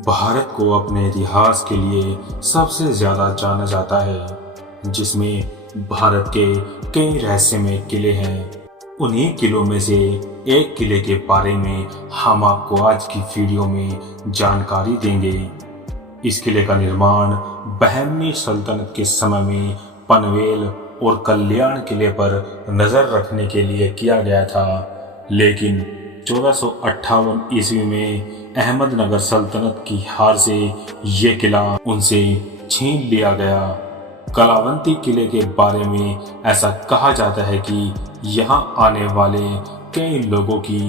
भारत को अपने इतिहास के लिए सबसे ज्यादा जाना जाता है, जिसमें भारत के कई रहस्यमय किले हैं। उन्हीं किलों में से एक किले के बारे में हम आपको आज की वीडियो में जानकारी देंगे। इस किले का निर्माण बहमनी सल्तनत के समय में पनवेल और कल्याण किले पर नजर रखने के लिए किया गया था, लेकिन 1458 ईस्वी में अहमदनगर सल्तनत की हार से ये किला उनसे छीन लिया गया। कलावंती किले के बारे में ऐसा कहा जाता है कि यहाँ आने वाले कई लोगों की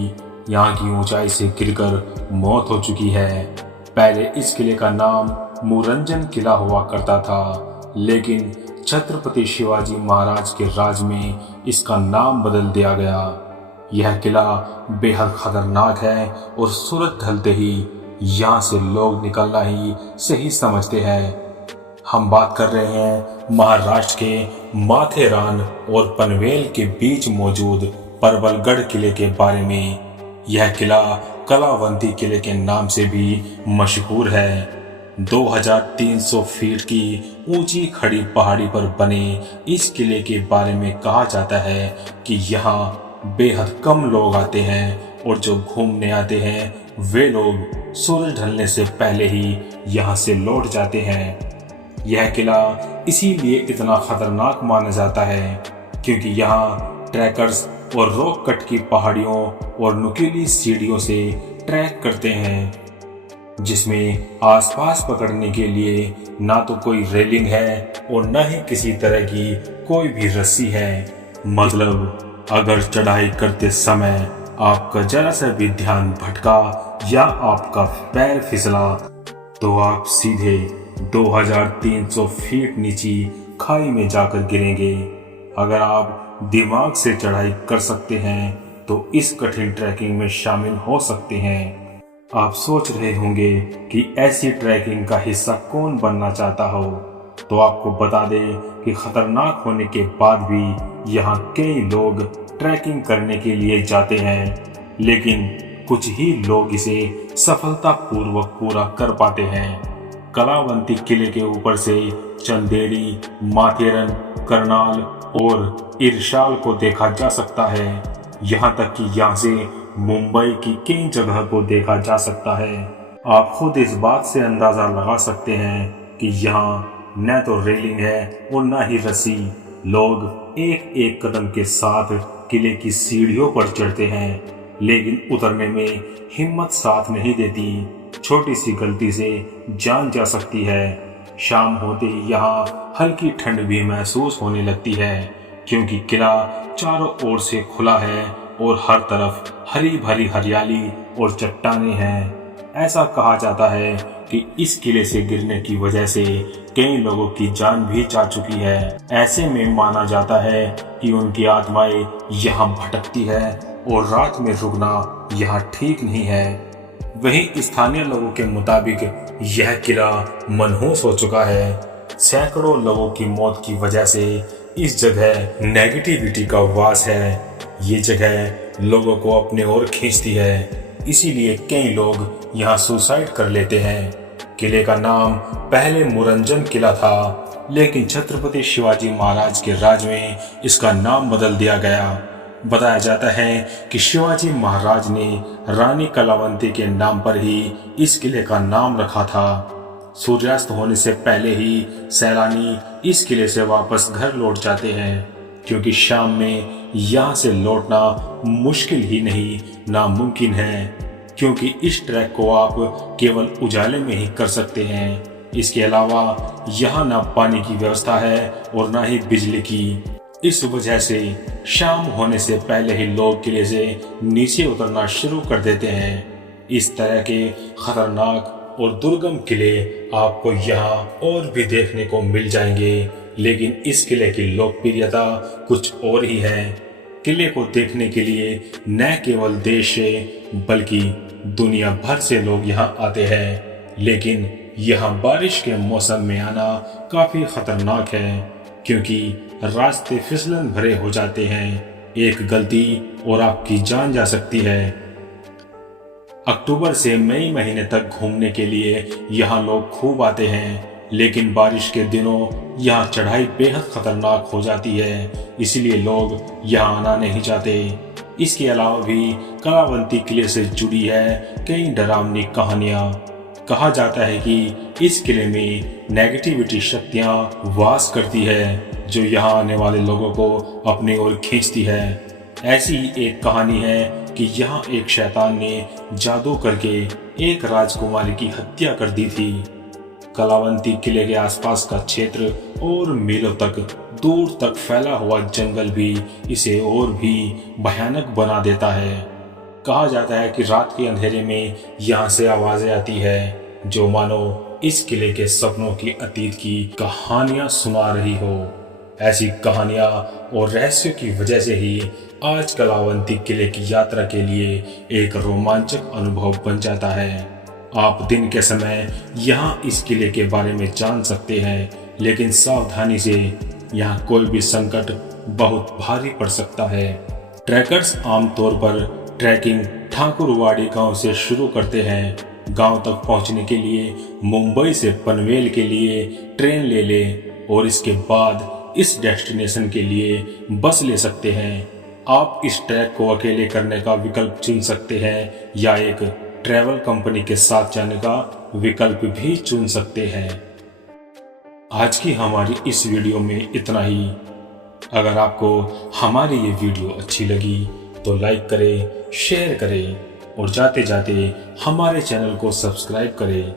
यहाँ की ऊंचाई से गिरकर मौत हो चुकी है। पहले इस किले का नाम मुरंजन किला हुआ करता था, लेकिन छत्रपति शिवाजी महाराज के राज में इसका नाम बदल दिया गया। यह किला बेहद खतरनाक है और सूरज ढलते ही यहाँ से लोग निकलना ही सही समझते हैं। हम बात कर रहे हैं महाराष्ट्र के माथेरान और पनवेल के बीच मौजूद परबलगढ़ किले के बारे में। यह किला कलावंती किले के नाम से भी मशहूर है। 2300 फीट की ऊंची खड़ी पहाड़ी पर बने इस किले के बारे में कहा जाता है कि यहाँ बेहद कम लोग आते हैं और जो घूमने आते हैं वे लोग सूरज ढलने से पहले ही यहाँ से लौट जाते हैं। यह किला इसीलिए इतना खतरनाक माना जाता है क्योंकि यहाँ ट्रैकर्स और रॉक कट की पहाड़ियों और नुकीली सीढ़ियों से ट्रैक करते हैं, जिसमें आसपास पकड़ने के लिए ना तो कोई रेलिंग है और न ही किसी तरह की कोई भी रस्सी है। मतलब अगर चढ़ाई करते समय आपका जरा सा भी ध्यान भटका या आपका पैर फिसला तो आप सीधे 2300 फीट नीचे खाई में जाकर गिरेंगे। अगर आप दिमाग से चढ़ाई कर सकते हैं तो इस कठिन ट्रैकिंग में शामिल हो सकते हैं। आप सोच रहे होंगे कि ऐसी ट्रैकिंग का हिस्सा कौन बनना चाहता हो, तो आपको बता दें कि खतरनाक होने के बाद भी यहाँ कई लोग ट्रैकिंग करने के लिए जाते हैं, लेकिन कुछ ही लोग इसे सफलतापूर्वक पूरा कर पाते हैं। कलावंती किले के ऊपर से चंदेरी, माथेरन, करनाल और इरशाल को देखा जा सकता है। यहाँ तक कि यहाँ से मुंबई की कई जगह को देखा जा सकता है। आप खुद इस बात से अंदाजा लगा सकते हैं कि यहाँ न तो रेलिंग है और न ही रस्सी। लोग एक एक कदम के साथ किले की सीढ़ियों पर चढ़ते हैं, लेकिन उतरने में हिम्मत साथ नहीं देती। छोटी सी गलती से जान जा सकती है। शाम होते ही यहाँ हल्की ठंड भी महसूस होने लगती है, क्योंकि किला चारों ओर से खुला है और हर तरफ हरी भरी हरियाली और चट्टानें हैं। ऐसा कहा जाता है कि इस किले से गिरने की वजह से कई लोगों की जान भी जा चुकी है। ऐसे में माना जाता है कि उनकी आत्माएं यहाँ भटकती है और रात में रुकना यहाँ ठीक नहीं है। वहीं स्थानीय लोगों के मुताबिक यह किला मनहूस हो चुका है। सैकड़ों लोगों की मौत की वजह से इस जगह नेगेटिविटी का वास है। ये जगह लोगों को अपने ओर खींचती है, इसीलिए कई लोग यहाँ सुसाइड कर लेते हैं। किले का नाम पहले मुरंजन किला था, लेकिन छत्रपति शिवाजी महाराज के राज में इसका नाम बदल दिया गया। बताया जाता है कि शिवाजी महाराज ने रानी कलावंती के नाम पर ही इस किले का नाम रखा था। सूर्यास्त होने से पहले ही सैलानी इस किले से वापस घर लौट जाते हैं, क्योंकि शाम में यहाँ से लौटना मुश्किल ही नहीं नामुमकिन है, क्योंकि इस ट्रैक को आप केवल उजाले में ही कर सकते हैं। इसके अलावा यहाँ ना पानी की व्यवस्था है और ना ही बिजली की। इस वजह से शाम होने से पहले ही लोग किले से नीचे उतरना शुरू कर देते हैं। इस तरह के खतरनाक और दुर्गम किले आपको यहाँ और भी देखने को मिल जाएंगे, लेकिन इस किले की लोकप्रियता कुछ और ही है। किले को देखने के लिए न केवल देश से बल्कि दुनिया भर से लोग यहाँ आते हैं, लेकिन यहाँ बारिश के मौसम में आना काफी खतरनाक है, क्योंकि रास्ते फिसलन भरे हो जाते हैं। एक गलती और आपकी जान जा सकती है। अक्टूबर से मई महीने तक घूमने के लिए यहाँ लोग खूब आते हैं, लेकिन बारिश के दिनों यहाँ चढ़ाई बेहद खतरनाक हो जाती है, इसलिए लोग यहाँ आना नहीं चाहते। इसके अलावा भी कलावंती किले से जुड़ी है कई डरावनी कहानियां। कहा जाता है कि इस किले में नेगेटिविटी शक्तियां वास करती है, जो यहाँ आने वाले लोगों को अपनी ओर खींचती है। ऐसी एक कहानी है कि यहाँ एक शैतान ने जादू करके एक राजकुमारी की हत्या कर दी थी। कलावंती किले के आसपास का क्षेत्र और मीलों तक दूर तक फैला हुआ जंगल भी इसे और भी भयानक बना देता है। कहा जाता है कि रात के अंधेरे में यहाँ से आवाजें आती है, जो मानो इस किले के सपनों की अतीत की कहानियां सुना रही हो। ऐसी कहानियां और रहस्यों की वजह से ही आज कलावंती किले की यात्रा के लिए एक रोमांचक अनुभव बन जाता है। आप दिन के समय यहाँ इस किले के बारे में जान सकते हैं, लेकिन सावधानी से, यहाँ कोई भी संकट बहुत भारी पड़ सकता है। ट्रैकर्स आमतौर पर ट्रैकिंग ठाकुरवाड़ी गांव से शुरू करते हैं। गांव तक पहुंचने के लिए मुंबई से पनवेल के लिए ट्रेन ले लें और इसके बाद इस डेस्टिनेशन के लिए बस ले सकते हैं। आप इस ट्रैक को अकेले करने का विकल्प चुन सकते हैं या एक ट्रैवल कंपनी के साथ जाने का विकल्प भी चुन सकते हैं। आज की हमारी इस वीडियो में इतना ही। अगर आपको हमारी ये वीडियो अच्छी लगी तो लाइक करें, शेयर करें और जाते जाते हमारे चैनल को सब्सक्राइब करें।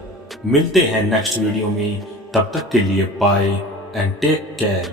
मिलते हैं नेक्स्ट वीडियो में, तब तक के लिए बाय एंड टेक केयर।